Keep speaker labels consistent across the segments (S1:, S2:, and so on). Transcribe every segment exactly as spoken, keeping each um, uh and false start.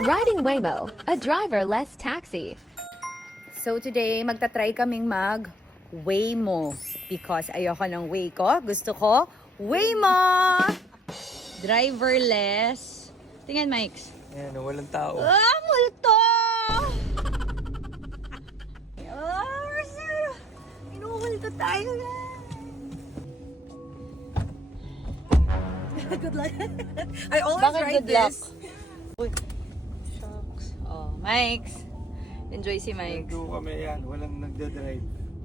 S1: Riding Waymo, a driverless taxi.
S2: So today, magta-try kaming mag Waymo because ayoko ng way ko. Gusto ko Waymo! Driverless. Tingnan, Mikes.
S3: Ayan, walang tao.
S2: Ah, multo! Ah, sir! Inuulto tayo na. Good luck. I always
S4: Bakit
S2: ride
S4: good luck?
S2: this. Uy. Shucks. Oh, Mikes. Enjoy si Mikes.
S3: Nandun kami yan, walang nagdadrive.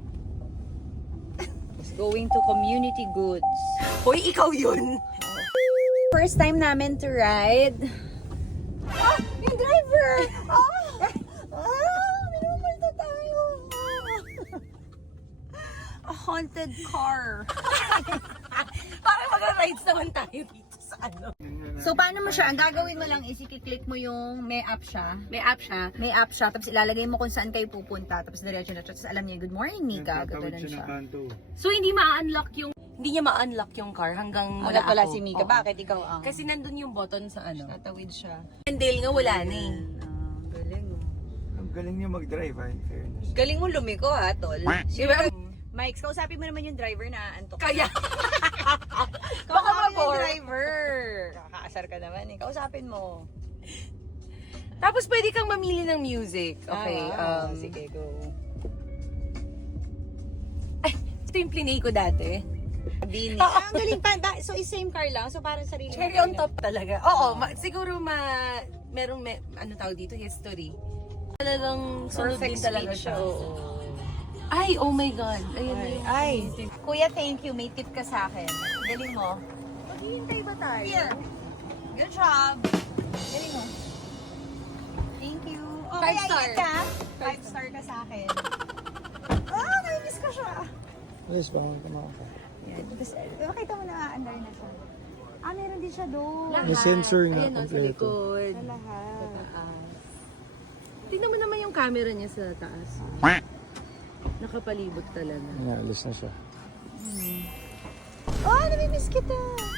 S2: Going to community goods. Hoy, ikaw yun! First time namin to ride. Ah! Yung driver! Ah! Ah! Minumulto tayo! A haunted car. Parang mag-rides naman tayo dito sa ano. So, paano mo siya? Ang gagawin mo lang is i-click mo yung may app siya.
S4: May app siya.
S2: May app siya. Tapos ilalagay mo kung saan kayo pupunta. Tapos diretso na siya. Tapos alam niya, good morning, Mika.
S3: Nagtatawid
S2: Gano'n
S3: siya ng
S2: siya.
S3: kanto.
S4: So, hindi ma-unlock yung... Hindi niya ma-unlock yung car hanggang wala
S2: Wala pala
S4: ako.
S2: si Mika.
S4: Oo.
S2: Bakit ikaw ang?
S4: Kasi nandun yung button sa ano.
S2: Tatawid siya.
S4: Handle nga wala na eh.
S2: Ah, galing.
S3: Ang galing niya mag-drive, ha, in fairness.
S2: Galing mo lumiko ha, tol. Siyempre, Mike, kausapin mo naman yung driver na antok.
S4: Kaya,
S2: Kausapin
S4: baka
S2: mo yung
S4: ma-bore.
S2: driver. Kakaasar ka naman eh. Kausapin mo.
S4: tapos pwede kang mamili ng music. Okay.
S2: Ah,
S4: um,
S2: sige, go.
S4: Ay, ito yung plinay ko dati.
S2: Bini. Ah, ang galing pa. Ba- So, is same car lang? So, parang sarili
S4: Cherry on top talaga. Oo, ma- siguro ma... Merong, me, ano tawag dito, history. Talagang sunod
S2: Perfect
S4: din talaga
S2: speech,
S4: siya.
S2: ah.
S4: Oo. Ay, oh my God. Ayun na yung...
S2: Ay, kuya, thank you. May tip ka sa akin. Galing mo. Maghihintay ba tayo?
S4: Here.
S2: Good job. Galing mo. Thank you. Oh,
S4: Five
S2: kaya
S4: star.
S2: ingat ka. Five star ka sa akin. Ah, nainis ko siya.
S3: Yes, parang kumaka.
S2: Yan. Tapos, eh, makita mo na under na siya. Ah, meron din siya doon.
S3: May sensor nga,
S4: Ayan, oh, sa
S3: kompleto.
S4: likod.
S2: Sa lahat.
S4: Sa taas. Tingnan mo naman yung camera niya sa taas. Nakapalibot talaga.
S3: Inaalis na siya.
S2: Oh, namimiss kita.